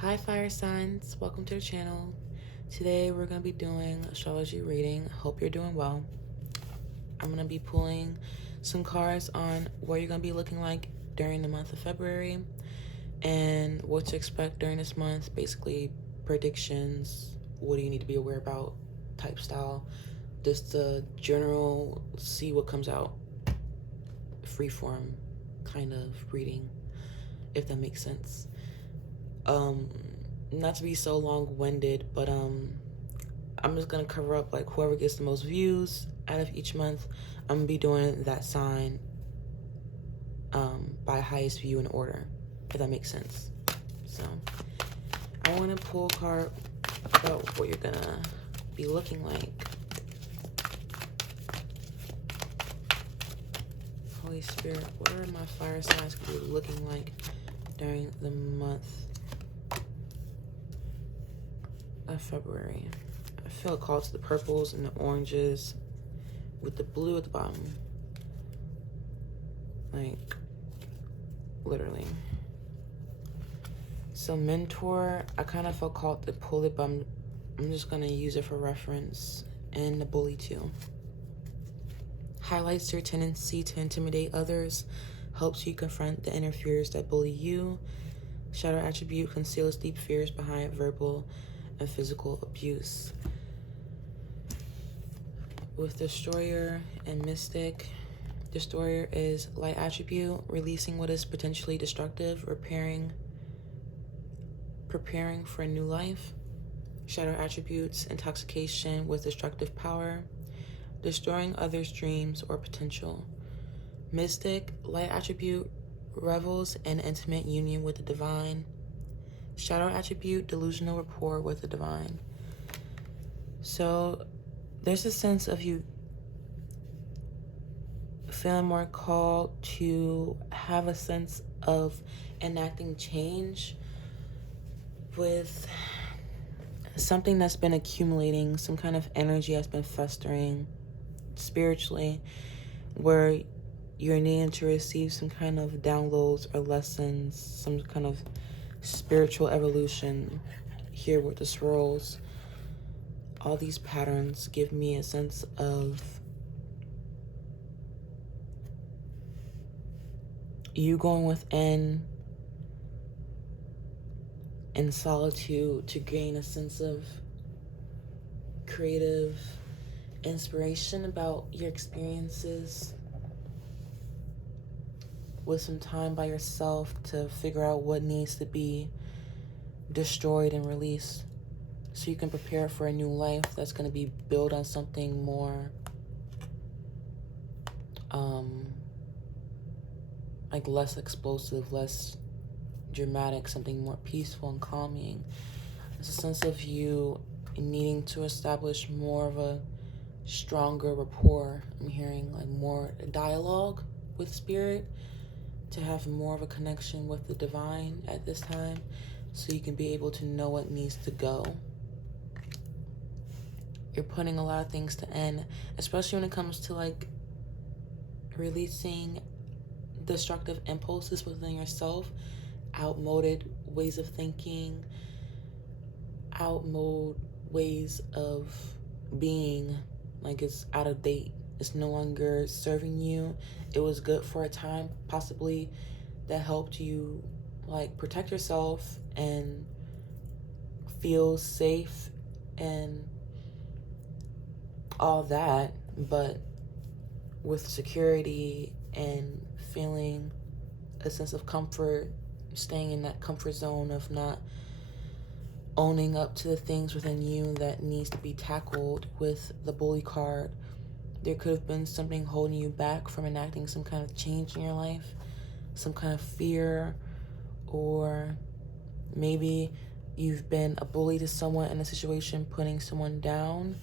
Hi fire signs, welcome to the channel. Today we're going to be doing astrology reading. Hope you're doing well. I'm going to be pulling some cards on what you're going to be looking like during the month of February and what to expect during this month. Basically predictions, what do you need to be aware about type style. Just the general see what comes out, freeform kind of reading, if that makes sense. Not to be so long-winded, but I'm just gonna cover up like whoever gets the most views out of each month. I'm gonna be doing that sign by highest view in order, if that makes sense. So I want to pull a card about what you're gonna be looking like. Holy Spirit, what are my fire signs gonna be looking like during the month of February? I feel called to the purples and the oranges with the blue at the bottom. Like, literally. So mentor, I kind of felt called to pull it, but I'm just gonna use it for reference. And the bully too. Highlights your tendency to intimidate others, helps you confront the inner fears that bully you. Shadow attribute conceals deep fears behind verbal and physical abuse. With Destroyer and Mystic, Destroyer is light attribute, releasing what is potentially destructive, preparing for a new life. Shadow attributes, intoxication with destructive power, destroying others' dreams or potential. Mystic, light attribute, revels in intimate union with the divine. Shadow attribute, delusional rapport with the divine. So there's a sense of you feeling more called to have a sense of enacting change with something that's been accumulating, some kind of energy that's been festering spiritually, where you're needing to receive some kind of downloads or lessons, some kind of spiritual evolution here with the swirls. All these patterns give me a sense of you going within in solitude to gain a sense of creative inspiration about your experiences, with some time by yourself to figure out what needs to be destroyed and released so you can prepare for a new life that's going to be built on something more like less explosive, less dramatic, something more peaceful and calming. It's a sense of you needing to establish more of a stronger rapport. I'm hearing like more dialogue with spirit, to have more of a connection with the divine at this time, so you can be able to know what needs to go. You're putting a lot of things to end, especially when it comes to like releasing destructive impulses within yourself, outmoded ways of thinking, outmoded ways of being. Like, it's out of date. It's no longer serving you. It was good for a time, possibly, that helped you like protect yourself and feel safe and all that, but with security and feeling a sense of comfort, staying in that comfort zone of not owning up to the things within you that needs to be tackled. With the bully card, there could have been something holding you back from enacting some kind of change in your life, some kind of fear, or maybe you've been a bully to someone in a situation, putting someone down,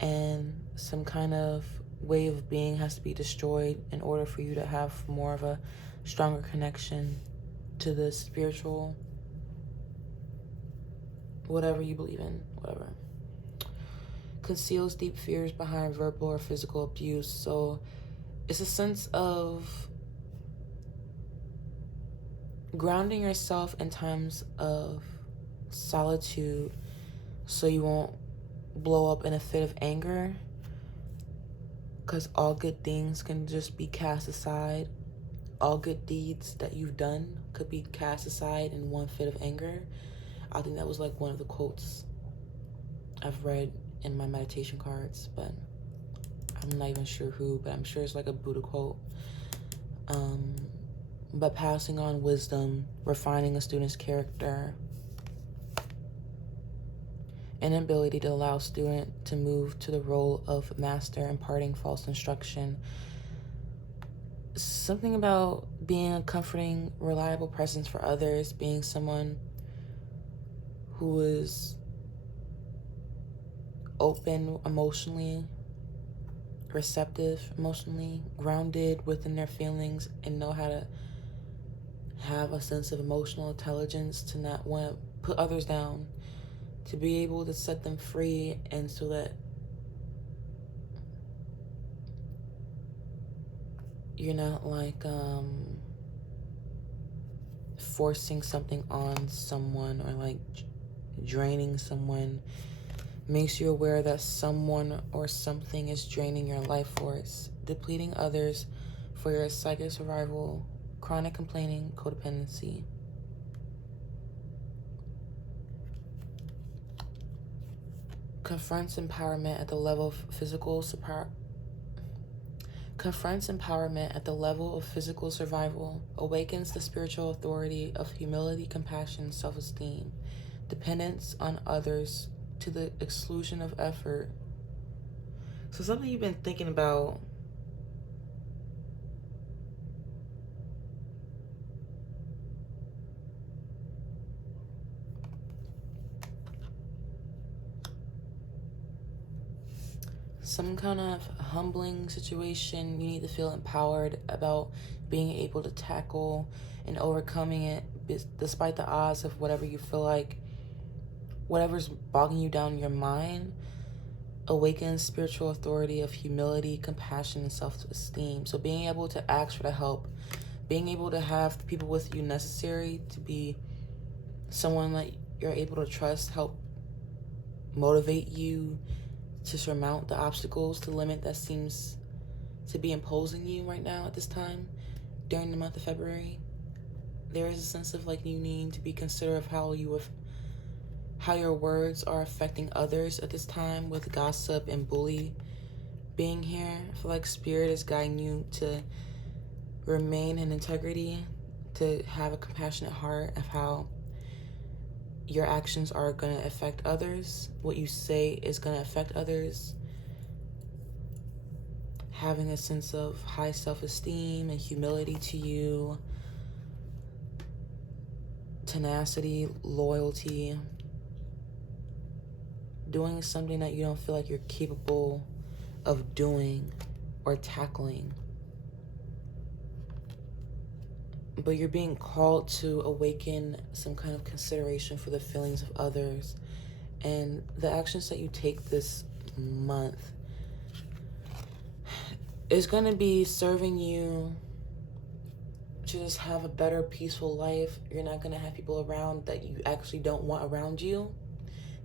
and some kind of way of being has to be destroyed in order for you to have more of a stronger connection to the spiritual, whatever you believe in, whatever. Conceals deep fears behind verbal or physical abuse. So it's a sense of grounding yourself in times of solitude so you won't blow up in a fit of anger, because all good things can just be cast aside. All good deeds that you've done could be cast aside in one fit of anger. I think that was like one of the quotes I've read in my meditation cards, but I'm not even sure who, but I'm sure it's like a Buddha quote. But passing on wisdom, refining a student's character, an ability to allow a student to move to the role of master, imparting false instruction. Something about being a comforting, reliable presence for others, being someone who is open emotionally, receptive emotionally, grounded within their feelings, and know how to have a sense of emotional intelligence, to not want to put others down, to be able to set them free, and so that you're not like forcing something on someone or like draining someone. Makes you aware that someone or something is draining your life force, depleting others for your psychic survival, chronic complaining, codependency. Confronts empowerment at the level of physical survival, awakens the spiritual authority of humility, compassion, self-esteem, dependence on others to the exclusion of effort. So something you've been thinking about, some kind of humbling situation. You need to feel empowered about being able to tackle and overcoming it despite the odds of whatever you feel like, whatever's bogging you down in your mind. Awakens spiritual authority of humility, compassion, and self-esteem. So being able to ask for the help, being able to have the people with you necessary to be someone that you're able to trust, help motivate you to surmount the obstacles, the limit that seems to be imposing you right now at this time during the month of February. There is a sense of like you needing to be considerate of how your words are affecting others at this time, with gossip and bully being here. I feel like Spirit is guiding you to remain in integrity, to have a compassionate heart of how your actions are going to affect others, what you say is going to affect others. Having a sense of high self-esteem and humility to you, tenacity, loyalty, doing something that you don't feel like you're capable of doing or tackling. But you're being called to awaken some kind of consideration for the feelings of others. And the actions that you take this month is going to be serving you to just have a better, peaceful life. You're not going to have people around that you actually don't want around you.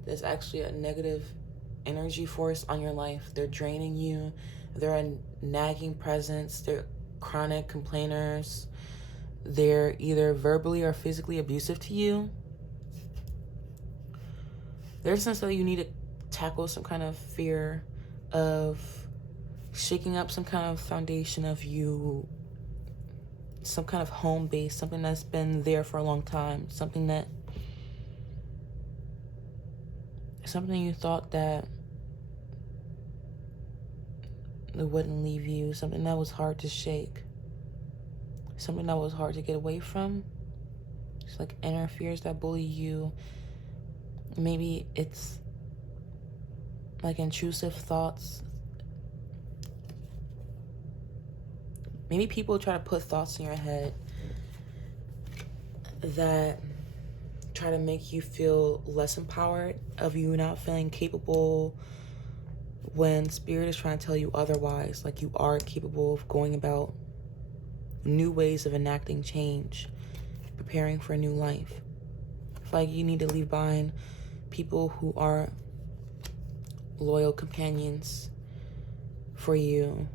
There's actually a negative energy force on your life. They're draining you. They're a nagging presence. They're chronic complainers. They're either verbally or physically abusive to you. There's a sense that you need to tackle some kind of fear of shaking up some kind of foundation of you, some kind of home base, something that's been there for a long time, something you thought that it wouldn't leave you, something that was hard to shake, something that was hard to get away from. It's like inner fears that bully you. Maybe it's like intrusive thoughts. Maybe people try to put thoughts in your head that try to make you feel less empowered, of you not feeling capable, when Spirit is trying to tell you otherwise, like you are capable of going about new ways of enacting change, preparing for a new life. I feel feel like you need to leave behind people who are loyal companions for you.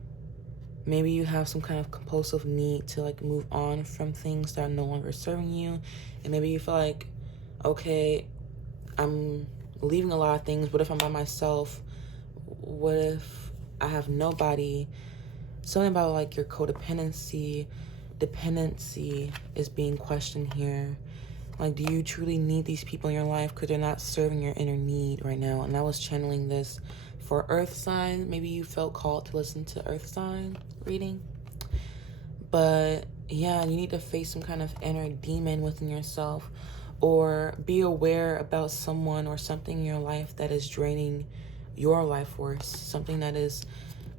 Maybe you have some kind of compulsive need to like move on from things that are no longer serving you. And maybe you feel like, okay, I'm leaving a lot of things. What if I'm by myself? What if I have nobody? Something about like your codependency, dependency is being questioned here. Like, do you truly need these people in your life because they're not serving your inner need right now? And I was channeling this for earth sign. Maybe you felt called to listen to earth sign reading. But yeah, you need to face some kind of inner demon within yourself, or be aware about someone or something in your life that is draining your life force, something that is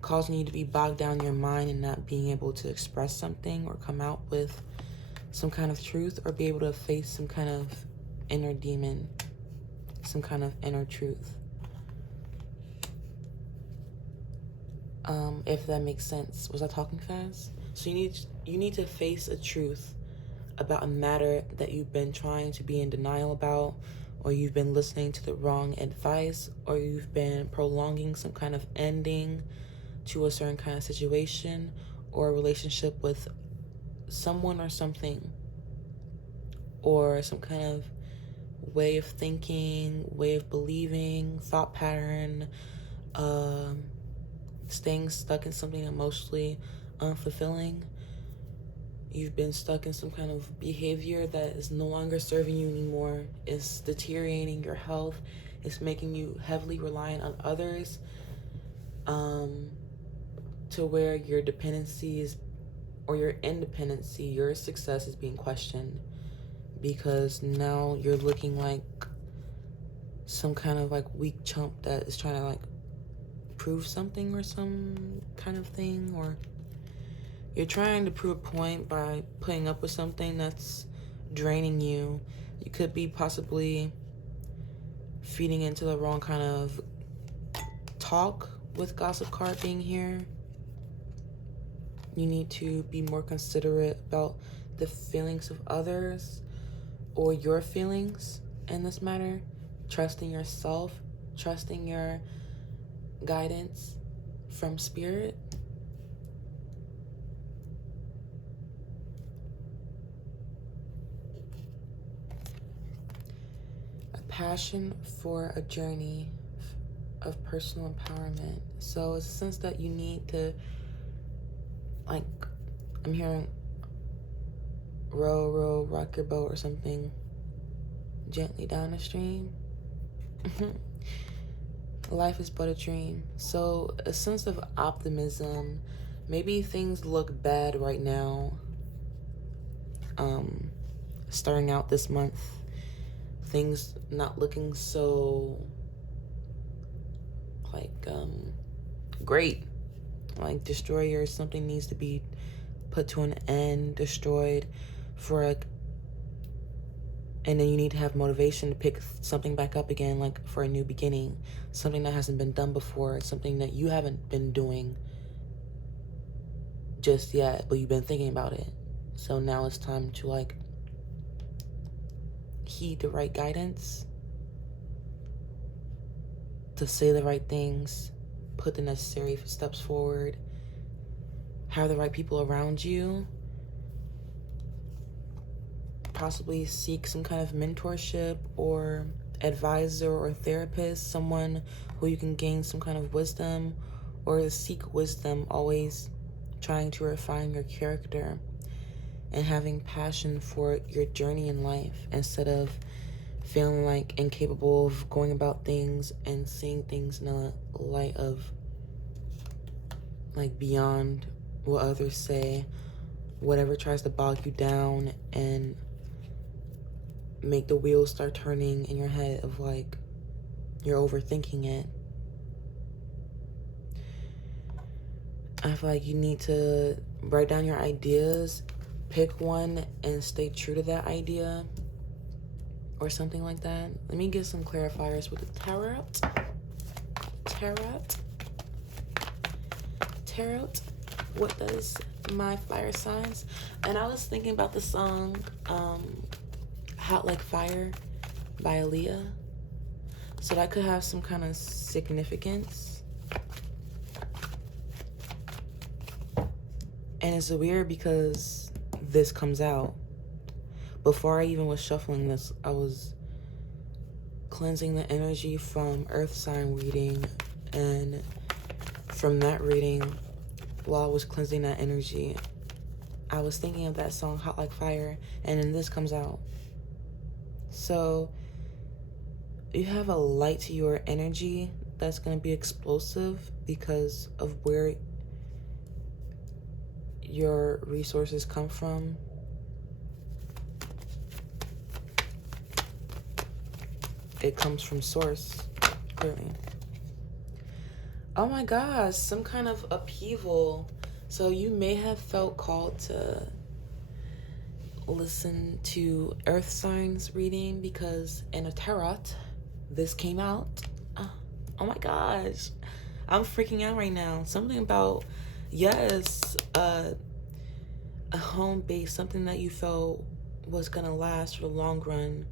causing you to be bogged down in your mind and not being able to express something or come out with some kind of truth, or be able to face some kind of inner demon, some kind of inner truth. If that makes sense. Was I talking fast? So you need to face a truth about a matter that you've been trying to be in denial about, or you've been listening to the wrong advice, or you've been prolonging some kind of ending to a certain kind of situation or a relationship with someone or something, or some kind of way of thinking, way of believing, thought pattern, staying stuck in something emotionally unfulfilling. You've been stuck in some kind of behavior that is no longer serving you anymore. It's deteriorating your health. It's making you heavily reliant on others, to where your dependency is, or your independency, your success is being questioned, because now you're looking like some kind of like weak chump that is trying to like prove something or some kind of thing, or you're trying to prove a point by putting up with something that's draining you. You could be possibly feeding into the wrong kind of talk with gossip card being here. You need to be more considerate about the feelings of others or your feelings in this matter. Trusting yourself, trusting your guidance from spirit. A passion for a journey of personal empowerment. So it's a sense that you need to, like, I'm hearing row, rock your boat or something gently down the stream. Life is but a dream. So a sense of optimism. Maybe things look bad right now. Starting out this month, things not looking so like great. Like destroyer, something needs to be put to an end, destroyed for a, and then you need to have motivation to pick something back up again, like for a new beginning, something that hasn't been done before, something that you haven't been doing just yet, but you've been thinking about it. So now it's time to like heed the right guidance, to say the right things, put the necessary steps forward, have the right people around you, possibly seek some kind of mentorship or advisor or therapist, someone who you can gain some kind of wisdom, or seek wisdom, always trying to refine your character and having passion for your journey in life, instead of feeling like incapable of going about things and seeing things in a light of like beyond what others say, whatever tries to bog you down and make the wheels start turning in your head of like you're overthinking it. I feel like you need to write down your ideas, pick one and stay true to that idea, or something like that. Let me get some clarifiers with the tarot. What does my fire signs? And I was thinking about the song Hot Like Fire by Aaliyah. So that could have some kind of significance. And it's weird because this comes out. Before I even was shuffling this, I was cleansing the energy from earth sign reading, and from that reading, while I was cleansing that energy, I was thinking of that song Hot Like Fire, and then this comes out. So you have a light to your energy that's going to be explosive because of where your resources come from. It comes from source, clearly. Oh my gosh, some kind of upheaval. So you may have felt called to listen to earth signs reading because in a tarot, this came out. Oh my gosh, I'm freaking out right now. Something about, yes, a home base, something that you felt was gonna last for the long run.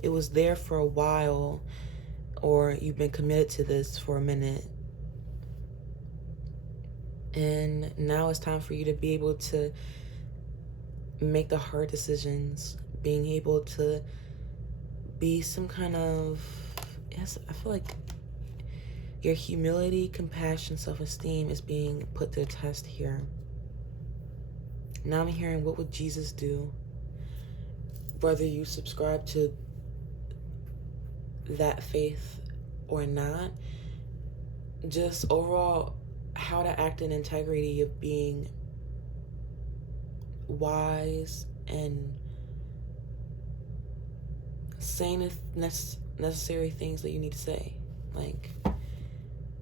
It was there for a while, or you've been committed to this for a minute. And now it's time for you to be able to make the hard decisions, being able to be some kind of, yes, I feel like your humility, compassion, self-esteem is being put to the test here. Now I'm hearing, what would Jesus do? Whether you subscribe to that faith or not, just overall how to act in integrity of being wise and saying necessary things that you need to say, like,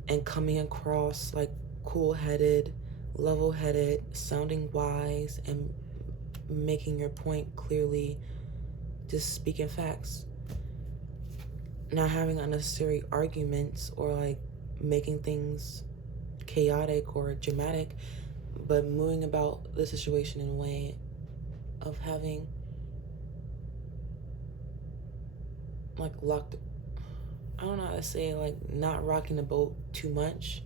and coming across like cool-headed, level-headed, sounding wise, and making your point clearly, just speaking facts. Not having unnecessary arguments or like making things chaotic or dramatic, but moving about the situation in a way of having like I don't know how to say it, like not rocking the boat too much.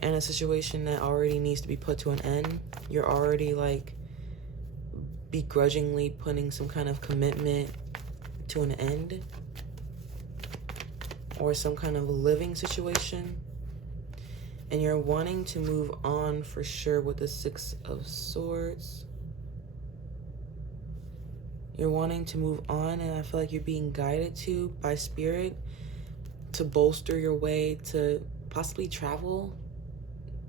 And a situation that already needs to be put to an end, you're already like begrudgingly putting some kind of commitment to an end, or some kind of living situation, and you're wanting to move on for sure with the Six of Swords. You're wanting to move on, and I feel like you're being guided to by spirit to bolster your way to possibly travel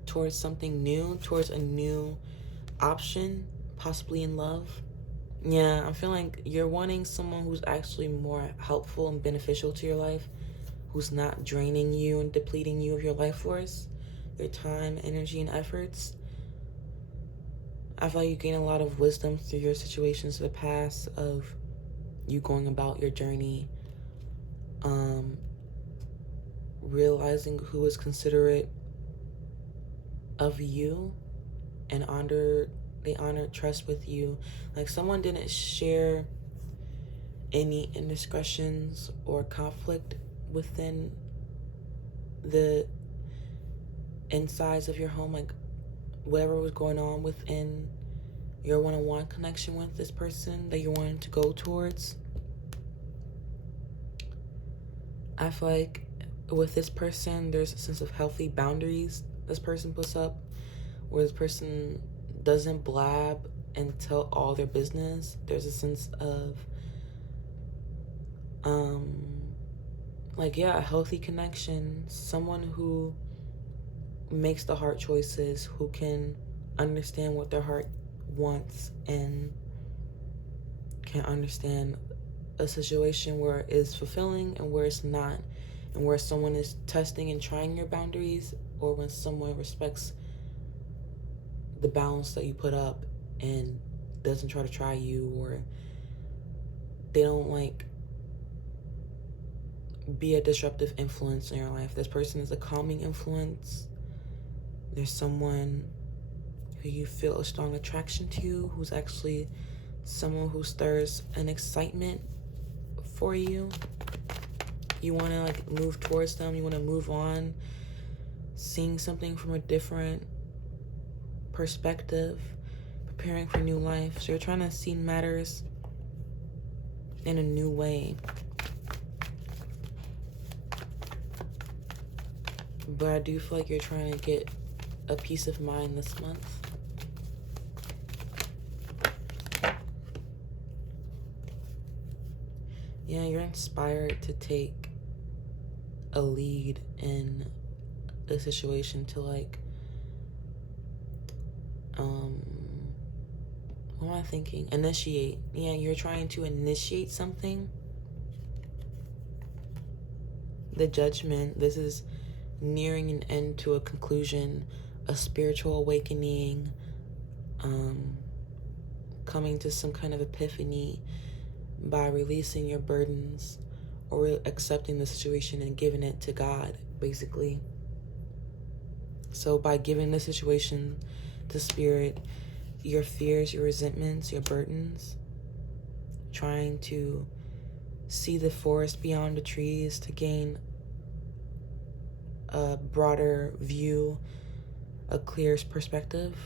towards something new, towards a new option, possibly in love. Yeah, I'm feeling like you're wanting someone who's actually more helpful and beneficial to your life, who's not draining you and depleting you of your life force, your time, energy, and efforts. I feel like you gain a lot of wisdom through your situations of the past, of you going about your journey, realizing who is considerate of you and they honored trust with you. Like someone didn't share any indiscretions or conflict within the insides of your home, like whatever was going on within your one-on-one connection with this person that you're wanting to go towards. I feel like with this person, there's a sense of healthy boundaries this person puts up, where this person doesn't blab and tell all their business. There's a sense of a healthy connection, someone who makes the hard choices, who can understand what their heart wants and can understand a situation where it's fulfilling and where it's not, and where someone is testing and trying your boundaries, or when someone respects the balance that you put up and doesn't try to try you, or they don't like be a disruptive influence in your life. This person is a calming influence. There's someone who you feel a strong attraction to, who's actually someone who stirs an excitement for you. You want to like move towards them. You want to move on, seeing something from a different perspective, preparing for new life. So you're trying to see matters in a new way. But I do feel like you're trying to get a peace of mind this month. Yeah, you're inspired to take a lead in a situation to like, what am I thinking? Initiate. Yeah, you're trying to initiate something. The Judgment, this is nearing an end to a conclusion, a spiritual awakening, coming to some kind of epiphany by releasing your burdens or accepting the situation and giving it to God, basically. So by giving the situation to Spirit, your fears, your resentments, your burdens, trying to see the forest beyond the trees to gain a broader view, a clear perspective,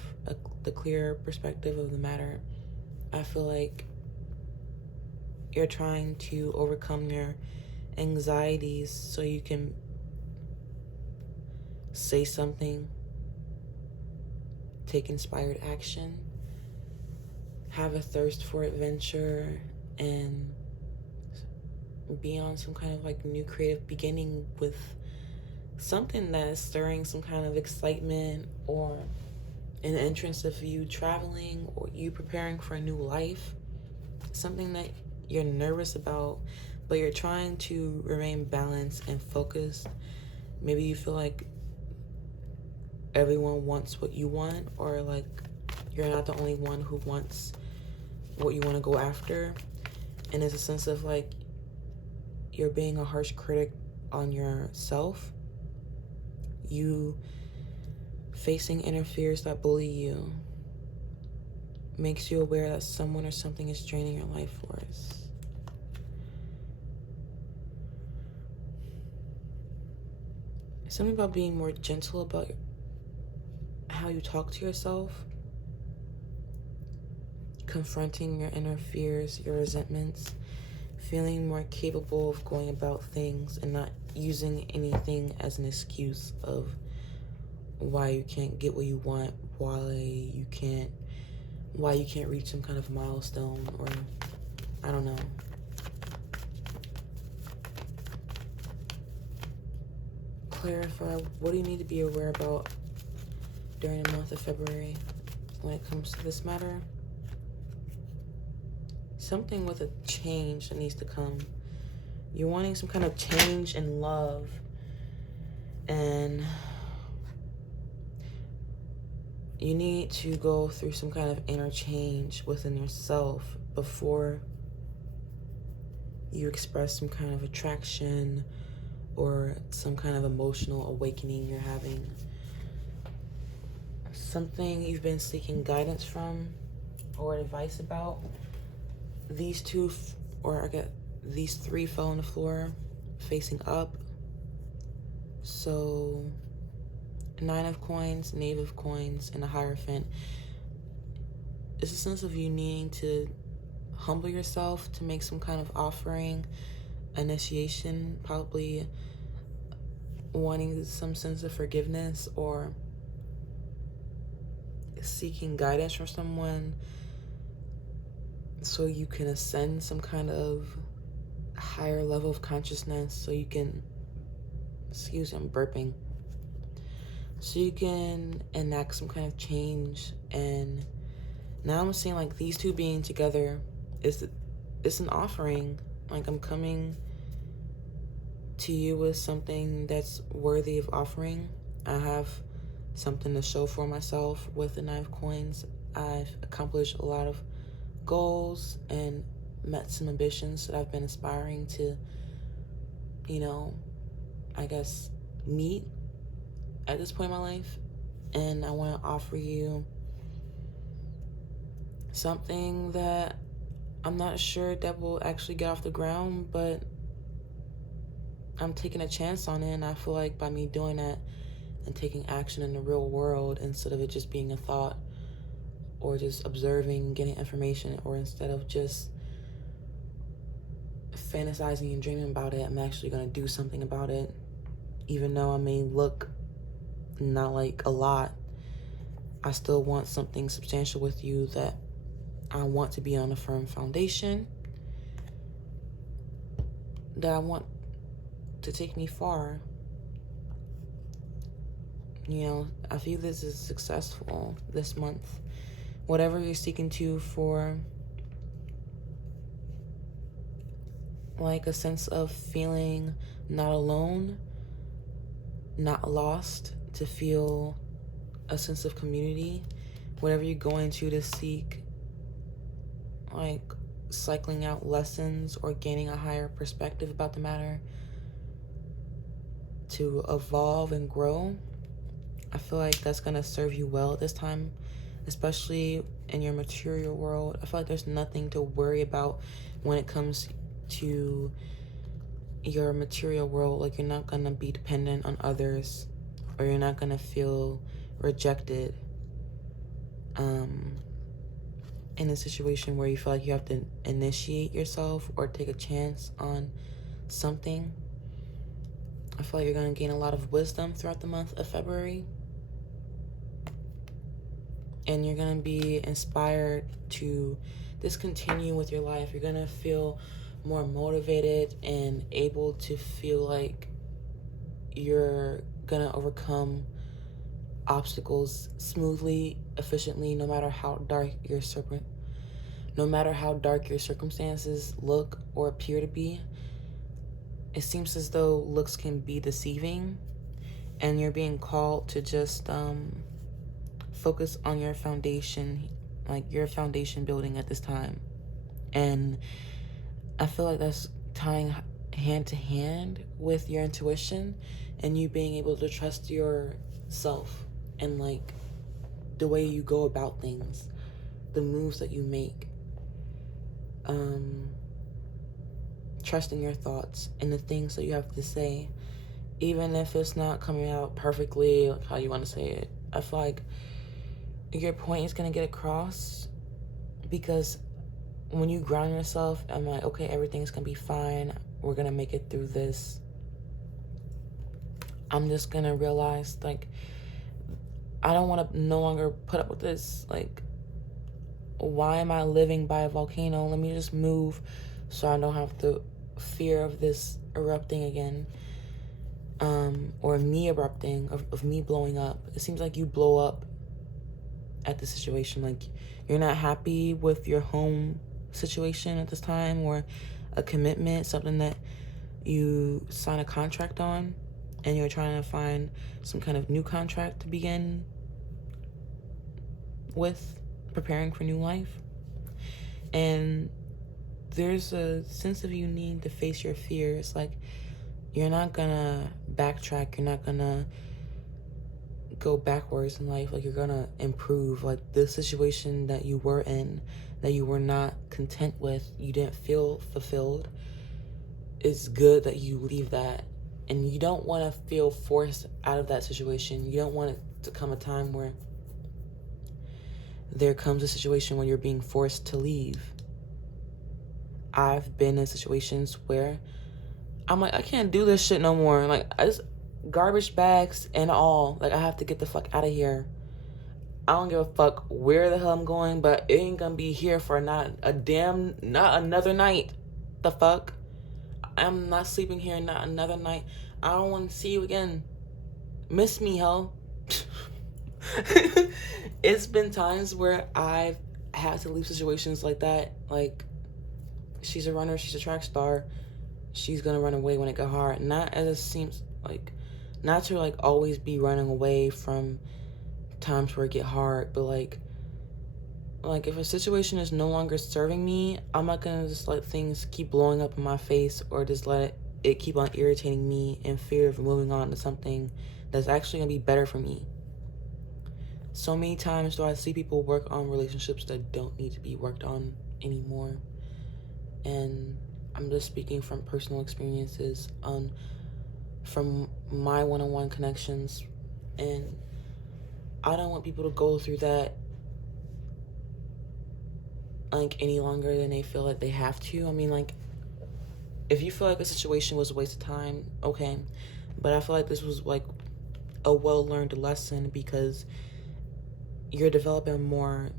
the clear perspective of the matter. I feel like you're trying to overcome your anxieties so you can say something, take inspired action, have a thirst for adventure, and be on some kind of like new creative beginning with something that is stirring some kind of excitement, or an entrance of you traveling, or you preparing for a new life, something that you're nervous about, but you're trying to remain balanced and focused. Maybe you feel like everyone wants what you want, or like you're not the only one who wants what you want to go after. And it's a sense of like you're being a harsh critic on yourself. You facing inner fears that bully you makes you aware that someone or something is draining your life force. Something about being more gentle about how you talk to yourself, confronting your inner fears, your resentments, feeling more capable of going about things and not using anything as an excuse of why you can't get what you want, why you can't reach some kind of milestone, or I don't know. Clarify, what do you need to be aware about during the month of February when it comes to this matter? Something with a change that needs to come. You're wanting some kind of change in love, and you need to go through some kind of inner change within yourself before you express some kind of attraction or some kind of emotional awakening you're having. Something you've been seeking guidance from or advice about. These these three fell on the floor facing up. So 9 of coins, Knave of coins, and a Hierophant. It's a sense of you needing to humble yourself to make some kind of offering, initiation, probably wanting some sense of forgiveness or seeking guidance from someone so you can ascend some kind of higher level of consciousness, so you can, I'm burping, so you can enact some kind of change. And now I'm seeing like these two being together it's an offering. Like I'm coming to you with something that's worthy of offering. I have something to show for myself with the 9 of coins. I've accomplished a lot of goals and met some ambitions that I've been aspiring to, I guess, meet at this point in my life. And I want to offer you something that I'm not sure that will actually get off the ground, but I'm taking a chance on it, and I feel like by me doing that and taking action in the real world instead of it just being a thought or just observing, getting information, or instead of just fantasizing and dreaming about it, I'm actually going to do something about it. Even though I may look not like a lot, I still want something substantial with you that I want to be on a firm foundation, that I want to take me far. You know, I feel this is successful this month. Whatever you're seeking to for, like, a sense of feeling not alone, not lost, to feel a sense of community, whatever you're going to seek, like cycling out lessons or gaining a higher perspective about the matter, to evolve and grow, I feel like that's going to serve you well this time, especially in your material world. I feel like there's nothing to worry about when it comes to your material world. Like, you're not going to be dependent on others, or you're not going to feel rejected in a situation where you feel like you have to initiate yourself or take a chance on something. I feel like you're going to gain a lot of wisdom throughout the month of February. And you're going to be inspired to just continue with your life. You're going to feel more motivated and able to feel like you're going to overcome obstacles smoothly, efficiently, no matter how dark your circumstances look or appear to be. It seems as though looks can be deceiving, and you're being called to just focus on your foundation, like your foundation building at this time. And I feel like that's tying hand to hand with your intuition and you being able to trust yourself and like the way you go about things, the moves that you make, trusting your thoughts and the things that you have to say, even if it's not coming out perfectly like how you want to say it. I feel like your point is going to get across, because when you ground yourself, I'm like, okay, everything's going to be fine. We're going to make it through this. I'm just going to realize, like, I don't want to no longer put up with this. Like, why am I living by a volcano? Let me just move so I don't have the fear of this erupting again. Or me erupting, of me blowing up. It seems like you blow up at the situation. Like, you're not happy with your home situation at this time, or a commitment, something that you sign a contract on, and you're trying to find some kind of new contract to begin with, preparing for new life. And there's a sense of you needing to face your fears. Like, you're not gonna backtrack, you're not gonna go backwards in life. Like, you're gonna improve. Like, the situation that you were in, that you were not content with, you didn't feel fulfilled, it's good that you leave that. And you don't want to feel forced out of that situation. You don't want it to come a time where there comes a situation where you're being forced to leave. I've been in situations where I'm like, I can't do this shit no more. Like, I just, garbage bags and all. Like, I have to get the fuck out of here. I don't give a fuck where the hell I'm going, but it ain't gonna be here for not another night. The fuck? I'm not sleeping here not another night. I don't want to see you again. Miss me, hell. It's been times where I've had to leave situations like that. Like, she's a runner, she's a track star. She's gonna run away when it got hard. Not as it seems like, not to like always be running away from times where it get hard, but like if a situation is no longer serving me, I'm not gonna just let things keep blowing up in my face, or just let it keep on irritating me in fear of moving on to something that's actually gonna be better for me. So many times do I see people work on relationships that don't need to be worked on anymore. and I'm just speaking from personal experiences from my one-on-one connections, and I don't want people to go through that like any longer than they feel like they have to. I mean, like, if you feel like a situation was a waste of time, okay, but I feel like this was like a well-learned lesson, because you're developing more,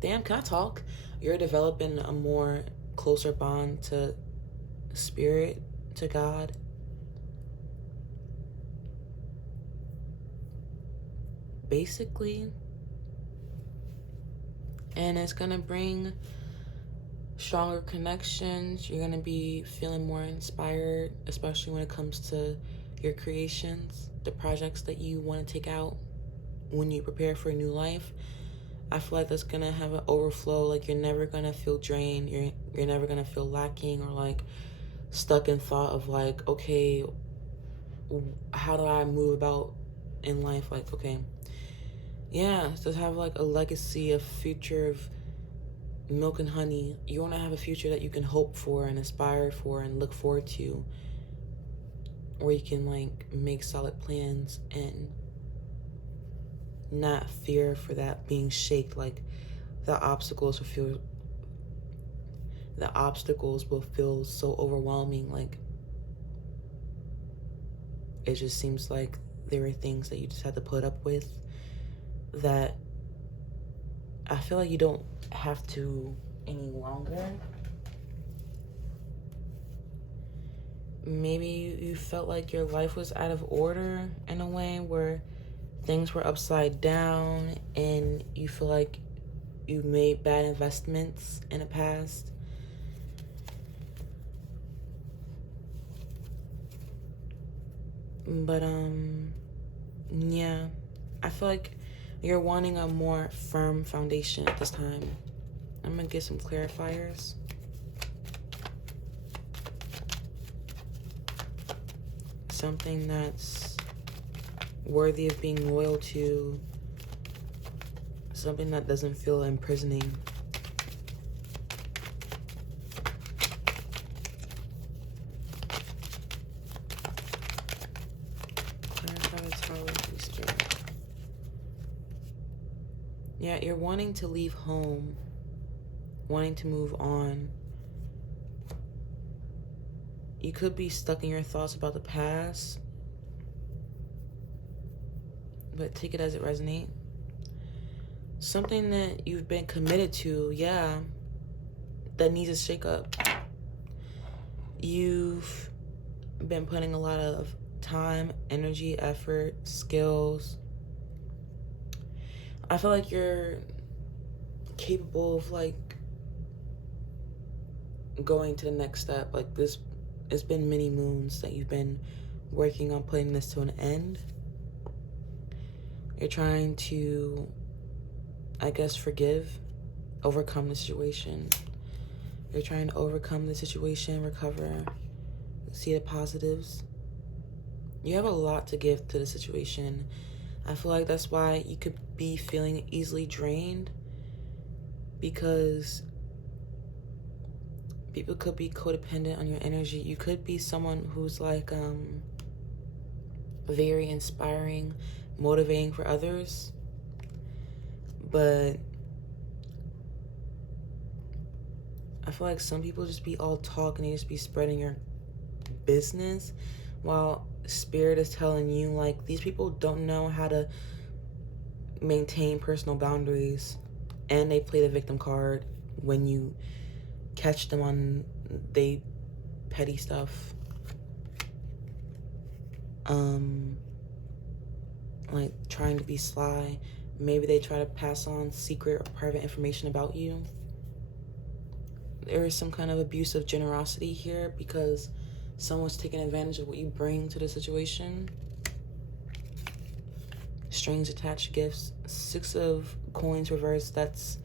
damn, can I talk? You're developing a more closer bond to spirit, to God. Basically. And it's gonna bring stronger connections. You're gonna be feeling more inspired, especially when it comes to your creations, the projects that you want to take out when you prepare for a new life. I feel like that's gonna have an overflow. Like, you're never gonna feel drained. You're never gonna feel lacking, or like stuck in thought of like, okay, how do I move about in life? Like, okay, yeah, to have like a legacy, a future of milk and honey. You want to have a future that you can hope for and aspire for and look forward to, where you can like make solid plans and not fear for that being shaped. Like, the obstacles will feel so overwhelming. Like, it just seems like there are things that you just have to put up with that I feel like you don't have to any longer. Maybe you felt like your life was out of order in a way, where things were upside down and you feel like you made bad investments in the past. But yeah, I feel like you're wanting a more firm foundation at this time. I'm gonna get some clarifiers. Something that's worthy of being loyal to. Something that doesn't feel imprisoning. Yeah, you're wanting to leave home, wanting to move on. You could be stuck in your thoughts about the past, but take it as it resonates. Something that you've been committed to, yeah, that needs a shake up. You've been putting a lot of time, energy, effort, skills. I feel like you're capable of like going to the next step. Like, this, it's been many moons that you've been working on putting this to an end. You're trying to, I guess, overcome the situation. You're trying to overcome the situation, recover, see the positives. You have a lot to give to the situation. I feel like that's why you could be feeling easily drained, because people could be codependent on your energy. You could be someone who's like very inspiring, motivating for others, but I feel like some people just be all talk and they just be spreading your business, while spirit is telling you like, these people don't know how to maintain personal boundaries, and they play the victim card when you catch them on they petty stuff. Like trying to be sly. Maybe they try to pass on secret or private information about you. There is some kind of abuse of generosity here, because someone's taking advantage of what you bring to the situation. Strings attached gifts. 6 of coins reversed. That's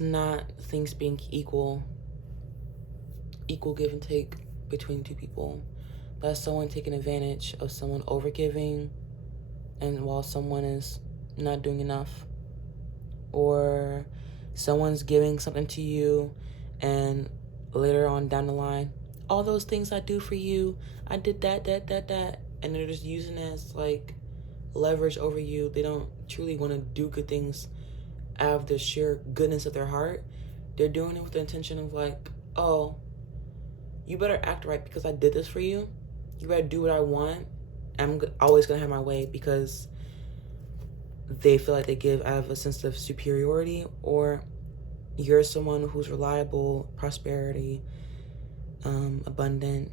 not things being equal give and take between two people. That's someone taking advantage of someone overgiving, and while someone is not doing enough, or someone's giving something to you and later on down the line, all those things I do for you, I did that. And they're just using it as like leverage over you. They don't truly want to do good things out of the sheer goodness of their heart. They're doing it with the intention of like, oh, you better act right because I did this for you. You better do what I want. I'm always going to have my way, because they feel like they give out of a sense of superiority. Or you're someone who's reliable, prosperity, abundant.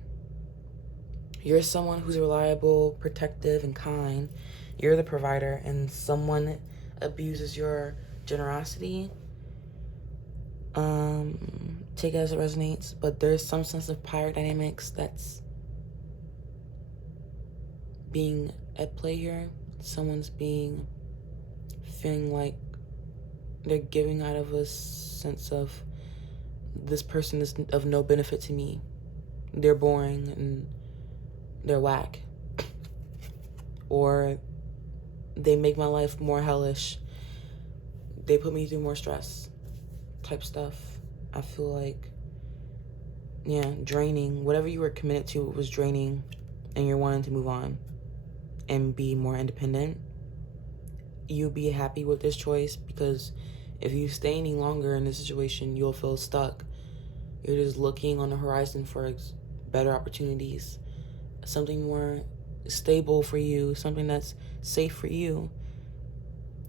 You're someone who's reliable, protective, and kind. You're the provider, and someone abuses your generosity. Take it as it resonates, but there's some sense of power dynamics that's being at play here. Someone's feeling like they're giving out of a sense of, this person is of no benefit to me. They're boring and they're whack. Or they make my life more hellish. They put me through more stress type stuff. I feel like, yeah, draining. Whatever you were committed to was draining, and you're wanting to move on and be more independent. You'll be happy with this choice, because if you stay any longer in this situation, you'll feel stuck. You're just looking on the horizon for better opportunities, something more stable for you, something that's safe for you.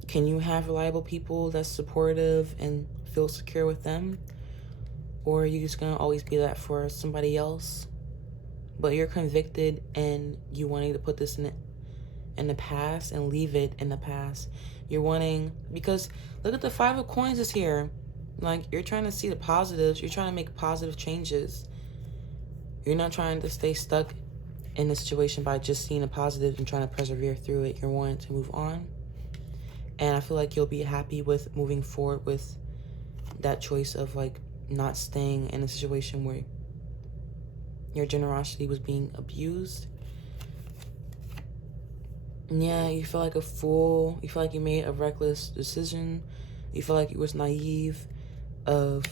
Can you have reliable people that's supportive and feel secure with them? Or are you just gonna always be that for somebody else? But you're convicted and you wanting to put this in the past and leave it in the past. You're wanting, because look at the 5 of Coins is here. Like, you're trying to see the positives. You're trying to make positive changes. You're not trying to stay stuck in the situation by just seeing the positive and trying to persevere through it. You're wanting to move on. And I feel like you'll be happy with moving forward with that choice of like not staying in a situation where your generosity was being abused. Yeah, you feel like a fool. You feel like you made a reckless decision. You feel like you was naive of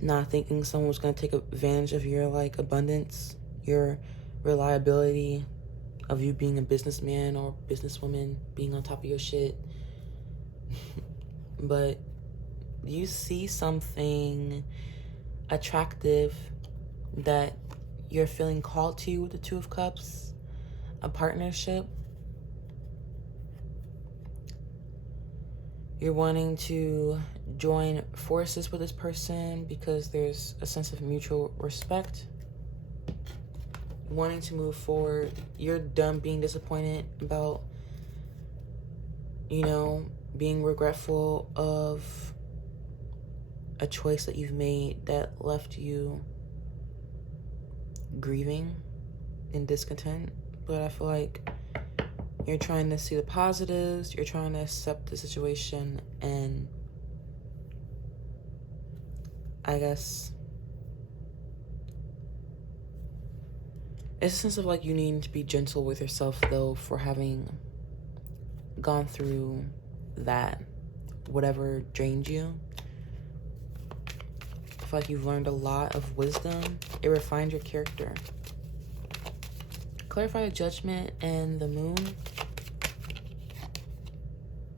not thinking someone was going to take advantage of your like abundance, your reliability, of you being a businessman or businesswoman, being on top of your shit. But you see something attractive that you're feeling called to with the 2 of Cups, a partnership. You're wanting to join forces with this person because there's a sense of mutual respect. Wanting to move forward. You're done being disappointed about, being regretful of a choice that you've made that left you grieving and discontent. But I feel like you're trying to see the positives. You're trying to accept the situation, and I guess it's a sense of like you need to be gentle with yourself though for having gone through that, whatever drained you. I feel like you've learned a lot of wisdom. It refined your character. Clarify the Judgment and the Moon.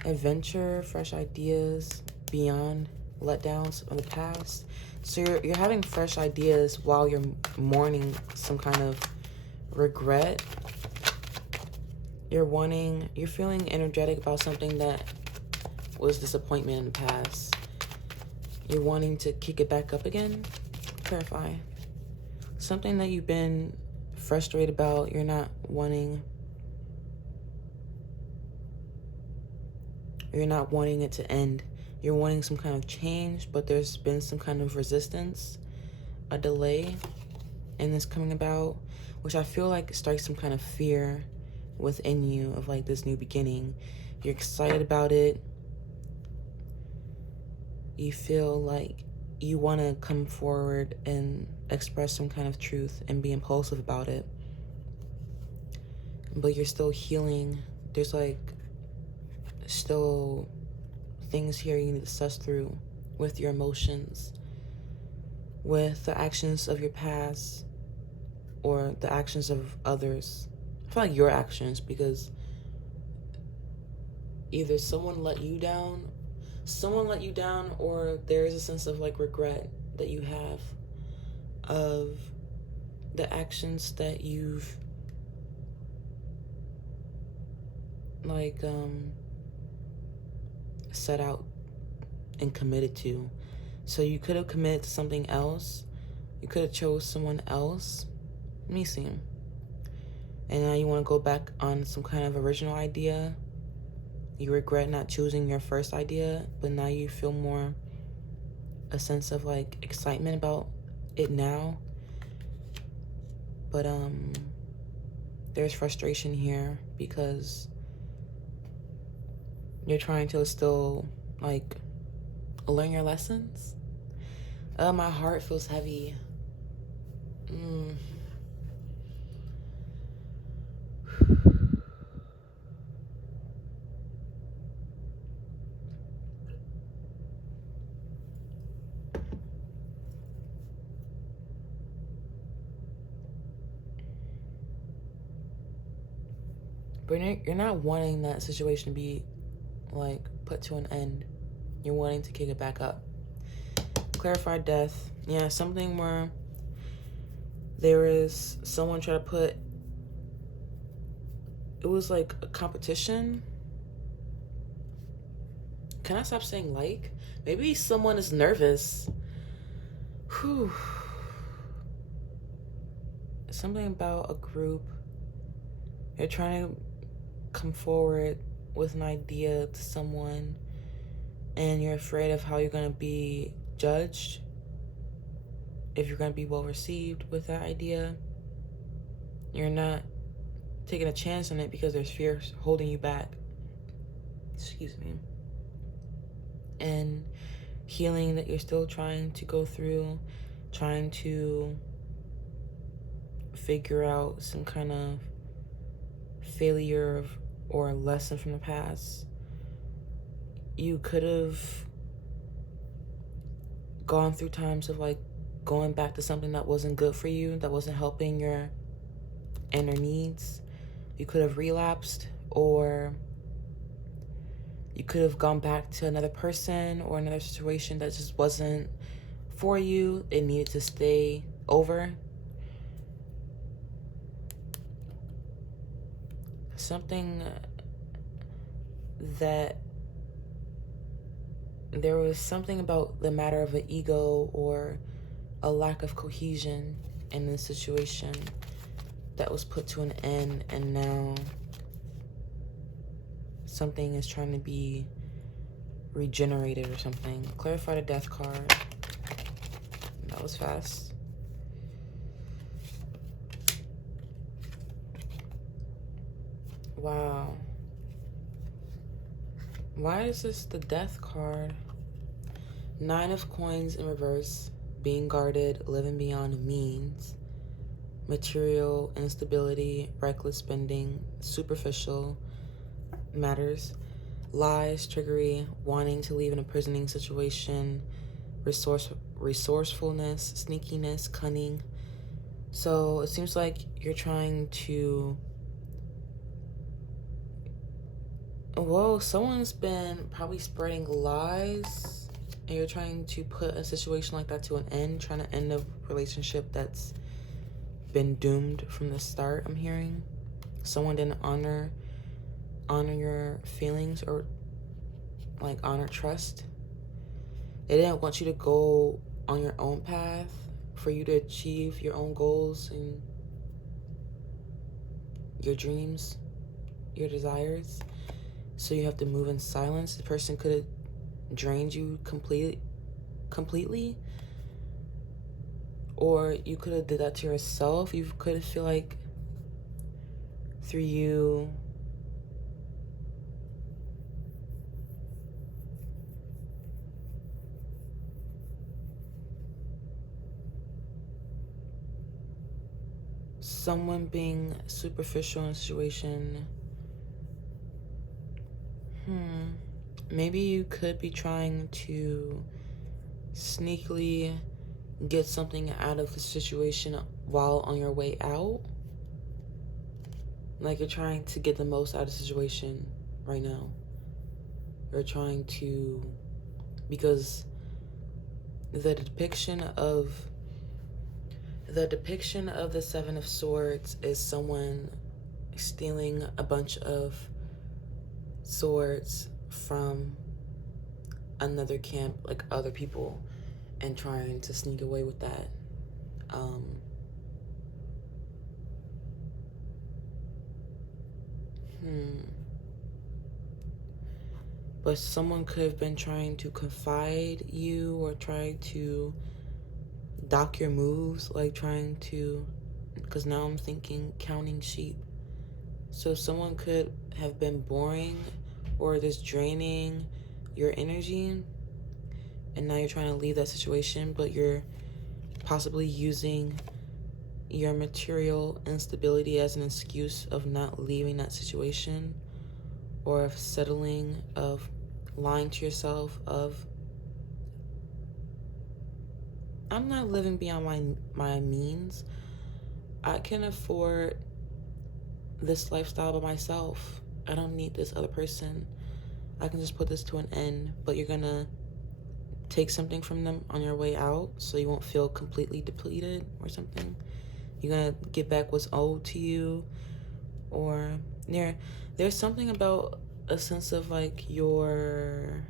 Adventure, fresh ideas, beyond letdowns of the past. So you're having fresh ideas while you're mourning some kind of regret. You're feeling energetic about something that was disappointment in the past. You're wanting to kick it back up again. Clarify. Something that you've been frustrated about, you're not wanting it to end. You're wanting some kind of change, but there's been some kind of resistance, a delay in this coming about, which I feel like strikes some kind of fear within you of like this new beginning. You're excited about it. You feel like you want to come forward and express some kind of truth and be impulsive about it. But you're still healing. There's like still things here you need to suss through with your emotions, with the actions of your past or the actions of others. I feel like your actions, because either someone let you down, or there is a sense of like regret that you have of the actions that you've like set out and committed to. So you could have committed to something else. You could have chose someone else. Let me see. And now you want to go back on some kind of original idea. You regret not choosing your first idea, but now you feel more a sense of like excitement about it now. But there's frustration here because you're trying to still like learn your lessons. My heart feels heavy. But you're not wanting that situation to be like put to an end. You're wanting to kick it back up. Clarified death. Yeah, something where there is someone trying to put, it was like a competition. Can I stop saying like? Maybe someone is nervous. Whew. Something about a group. You're trying to come forward with an idea to someone and you're afraid of how you're going to be judged, if you're going to be well received with that idea. You're not taking a chance on it because there's fear holding you back. Excuse me. And healing that you're still trying to go through, trying to figure out some kind of failure or lesson from the past. You could have gone through times of like going back to something that wasn't good for you, that wasn't helping your inner needs. You could have relapsed, or you could have gone back to another person or another situation that just wasn't for you. It needed to stay over. Something that there was something about the matter of an ego or a lack of cohesion in this situation that was put to an end, and now something is trying to be regenerated or something. Clarify the death card. That was fast. Wow. Why is this the death card? 9 of coins in reverse. Being guarded, living beyond means. Material instability, reckless spending, superficial matters. Lies, trickery, wanting to leave an imprisoning situation. Resourcefulness, sneakiness, cunning. So it seems like you're trying to... Whoa, someone's been probably spreading lies, and you're trying to put a situation like that to an end, trying to end a relationship that's been doomed from the start, I'm hearing. Someone didn't honor your feelings or like honor trust. They didn't want you to go on your own path, for you to achieve your own goals and your dreams, your desires. So you have to move in silence. The person could have drained you completely. Or you could have did that to yourself. You could have feel like through you someone being superficial in a situation. Maybe you could be trying to sneakily get something out of the situation while on your way out. Like, you're trying to get the most out of the situation right now. You're trying to, because the depiction of the Seven of Swords is someone stealing a bunch of swords from another camp, like other people, and trying to sneak away with that. But someone could have been trying to confide you or try to dock your moves, like trying to, because now I'm thinking counting sheep. So someone could have been boring or just draining your energy, and now you're trying to leave that situation, but you're possibly using your material instability as an excuse of not leaving that situation, or of settling, of lying to yourself, of, I'm not living beyond my means. I can afford this lifestyle by myself. I don't need this other person. I can just put this to an end. But you're gonna take something from them on your way out so you won't feel completely depleted or something. You're gonna get back what's owed to you, or there's something about a sense of like you're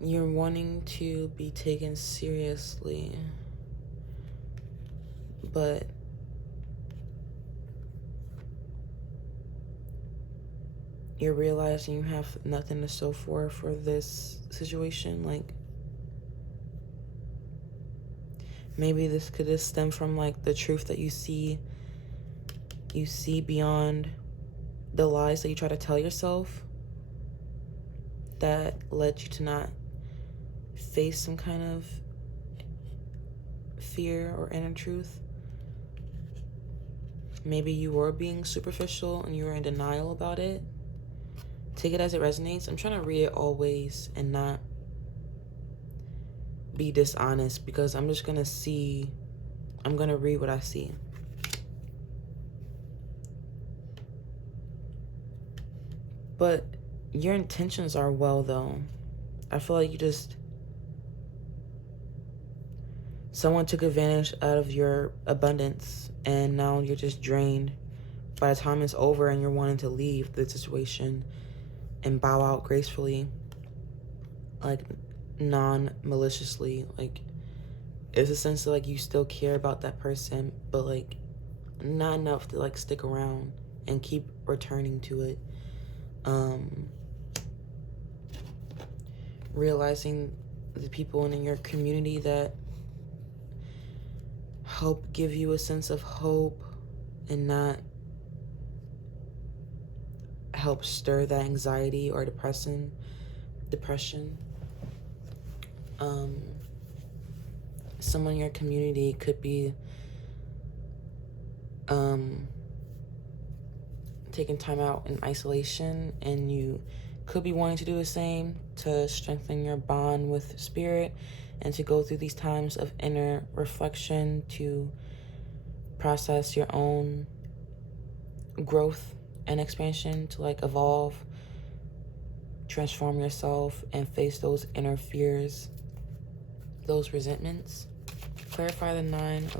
wanting to be taken seriously, but you're realizing you have nothing to show for this situation. Like, maybe this could just stem from like the truth that you see beyond the lies that you try to tell yourself that led you to not face some kind of fear or inner truth. Maybe you were being superficial and you were in denial about it. Take it as it resonates. I'm trying to read it always and not be dishonest, because I'm gonna read what I see. But your intentions are well, though. I feel like someone took advantage out of your abundance, and now you're just drained. By the time it's over and you're wanting to leave the situation and bow out gracefully, like non-maliciously, like it's a sense of like you still care about that person, but like not enough to like stick around and keep returning to it. Realizing the people in your community that help give you a sense of hope and not help stir that anxiety or depression. Someone in your community could be taking time out in isolation, and you could be wanting to do the same to strengthen your bond with spirit and to go through these times of inner reflection to process your own growth and expansion, to like evolve, transform yourself, and face those inner fears, those resentments. Clarify the Nine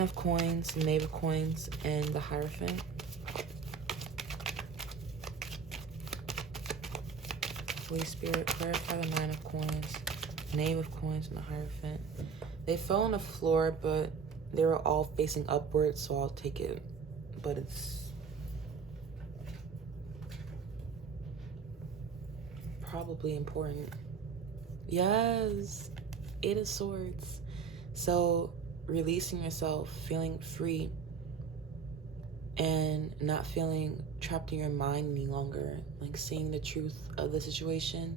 of Coins, Knave of Coins, and the Hierophant. Holy Spirit, clarify the Nine of Coins, Knave of Coins, and the Hierophant. They fell on the floor, but they were all facing upwards, so I'll take it. But it's probably important. Yes, Eight of Swords. So releasing yourself, feeling free, and not feeling trapped in your mind any longer. Like seeing the truth of the situation.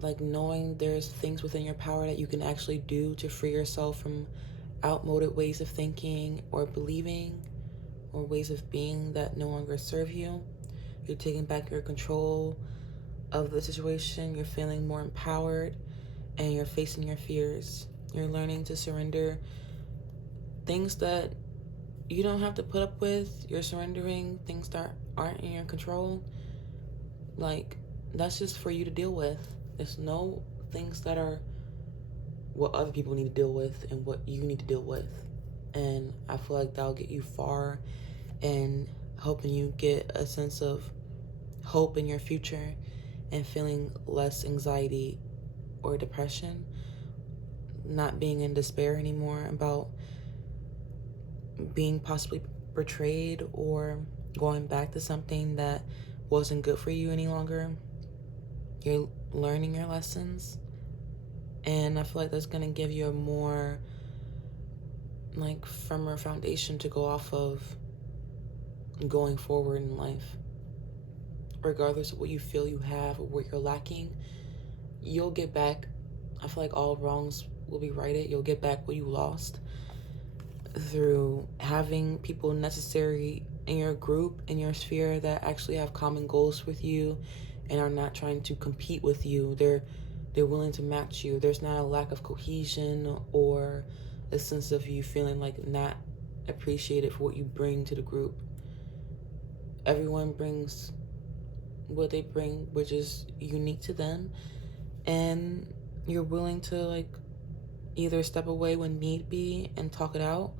Like knowing there's things within your power that you can actually do to free yourself from outmoded ways of thinking or believing or ways of being that no longer serve you. You're taking back your control of the situation. You're feeling more empowered, and you're facing your fears. You're learning to surrender things that you don't have to put up with. You're surrendering things that aren't in your control. Like, that's just for you to deal with. There's no things that are what other people need to deal with and what you need to deal with. And I feel like that'll get you far and helping you get a sense of hope in your future and feeling less anxiety or depression, not being in despair anymore about being possibly betrayed or going back to something that wasn't good for you any longer. You're learning your lessons, and I feel like that's gonna give you a more firmer foundation to go off of going forward in life. Regardless of what you feel you have or what you're lacking, you'll get back. I feel like all wrongs will be righted. You'll get back what you lost through having people necessary in your group, in your sphere, that actually have common goals with you and are not trying to compete with you. They're willing to match you. There's not a lack of cohesion or a sense of you feeling like not appreciated for what you bring to the group. Everyone brings what they bring, which is unique to them, and you're willing to either step away when need be and talk it out,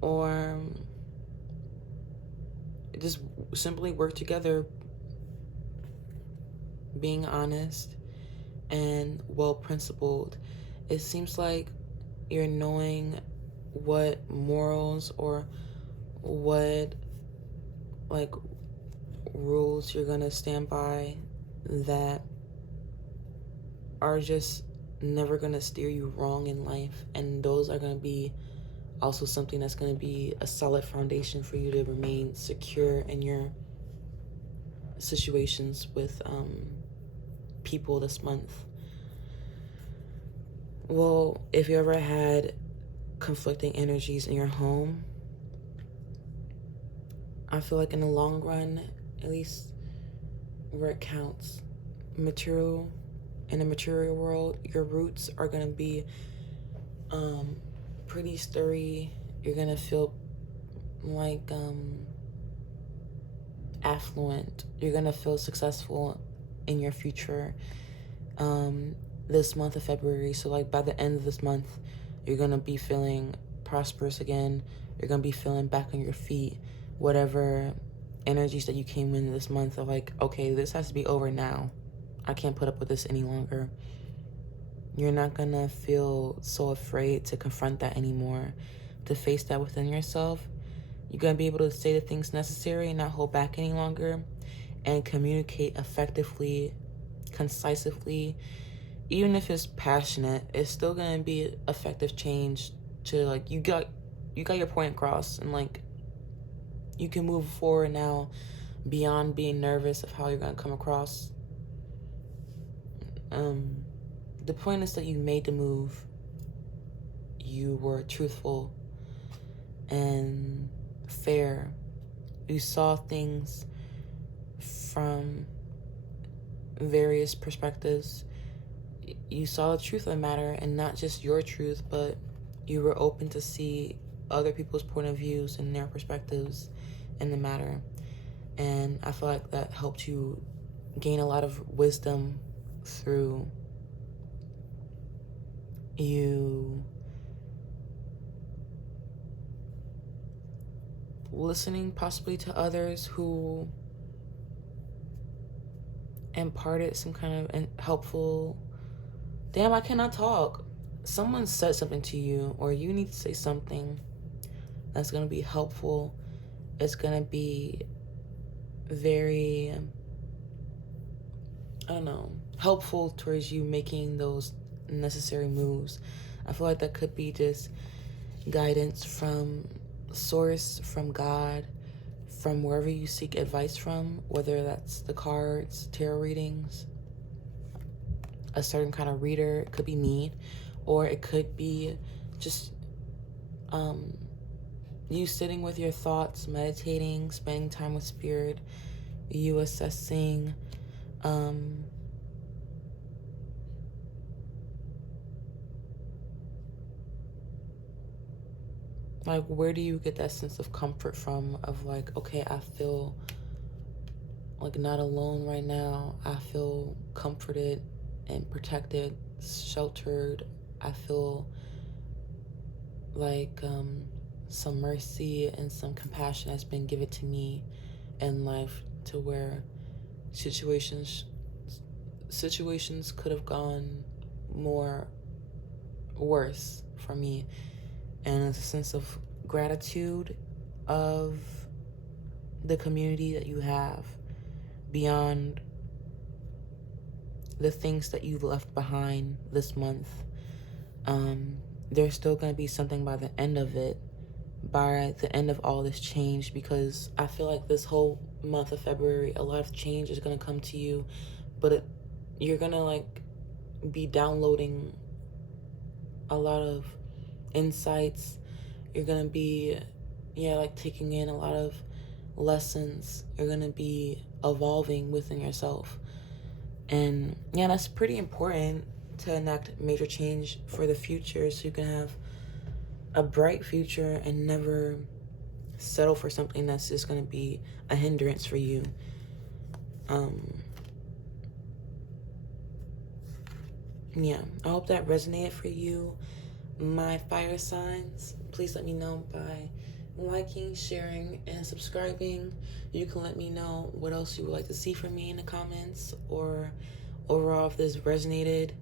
or just simply work together, being honest and well principled. It seems like you're knowing what morals or what rules you're gonna stand by that are just never gonna steer you wrong in life, and those are gonna be also something that's gonna be a solid foundation for you to remain secure in your situations with people this month. Well, if you ever had conflicting energies in your home, I feel like in the long run, at least where it counts, in the material world, your roots are gonna be pretty sturdy. You're gonna feel affluent. You're gonna feel successful in your future this month of February. So by the end of this month, you're gonna be feeling prosperous again. You're gonna be feeling back on your feet. Whatever energies that you came in this month of okay, this has to be over now. I can't put up with this any longer. You're not gonna feel so afraid to confront that anymore, to face that within yourself. You're gonna be able to say the things necessary and not hold back any longer, and communicate effectively, concisely. Even if it's passionate, it's still gonna be effective change to you got your point across, and you can move forward now beyond being nervous of how you're gonna come across. The point is that you made the move. You were truthful and fair. You saw things from various perspectives. You saw the truth of the matter, and not just your truth, but you were open to see other people's point of views and their perspectives in the matter. And I feel like that helped you gain a lot of wisdom through you listening possibly to others who imparted some kind of helpful, damn, I cannot talk. Someone said something to you, or you need to say something that's going to be helpful. It's going to be very, helpful towards you making those necessary moves. I feel like that could be just guidance from source, from God, from wherever you seek advice from, whether that's the cards, tarot readings, a certain kind of reader. It could be me, or it could be just you sitting with your thoughts, meditating, spending time with spirit, you assessing like, where do you get that sense of comfort from, of like, okay, I feel like not alone right now. I feel comforted and protected, sheltered. I feel like some mercy and some compassion has been given to me in life, to where situations could have gone more worse for me. And it's a sense of gratitude of the community that you have, beyond the things that you left behind this month. There's still going to be something by the end of it, by the end of all this change, because I feel like this whole month of February, a lot of change is going to come to you, but you're going to like be downloading a lot of insights. You're going to be, like taking in a lot of lessons. You're going to be evolving within yourself. And that's pretty important, to enact major change for the future, so you can have a bright future and never settle for something that's just going to be a hindrance for you. I hope that resonated for you, my fire signs. Please let me know by liking, sharing, and subscribing. You can let me know what else you would like to see from me in the comments, or overall if this resonated.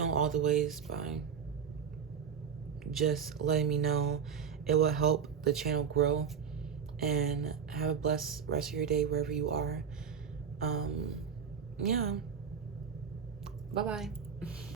All the ways by just letting me know. It will help the channel grow. And have a blessed rest of your day wherever you are. Bye-bye.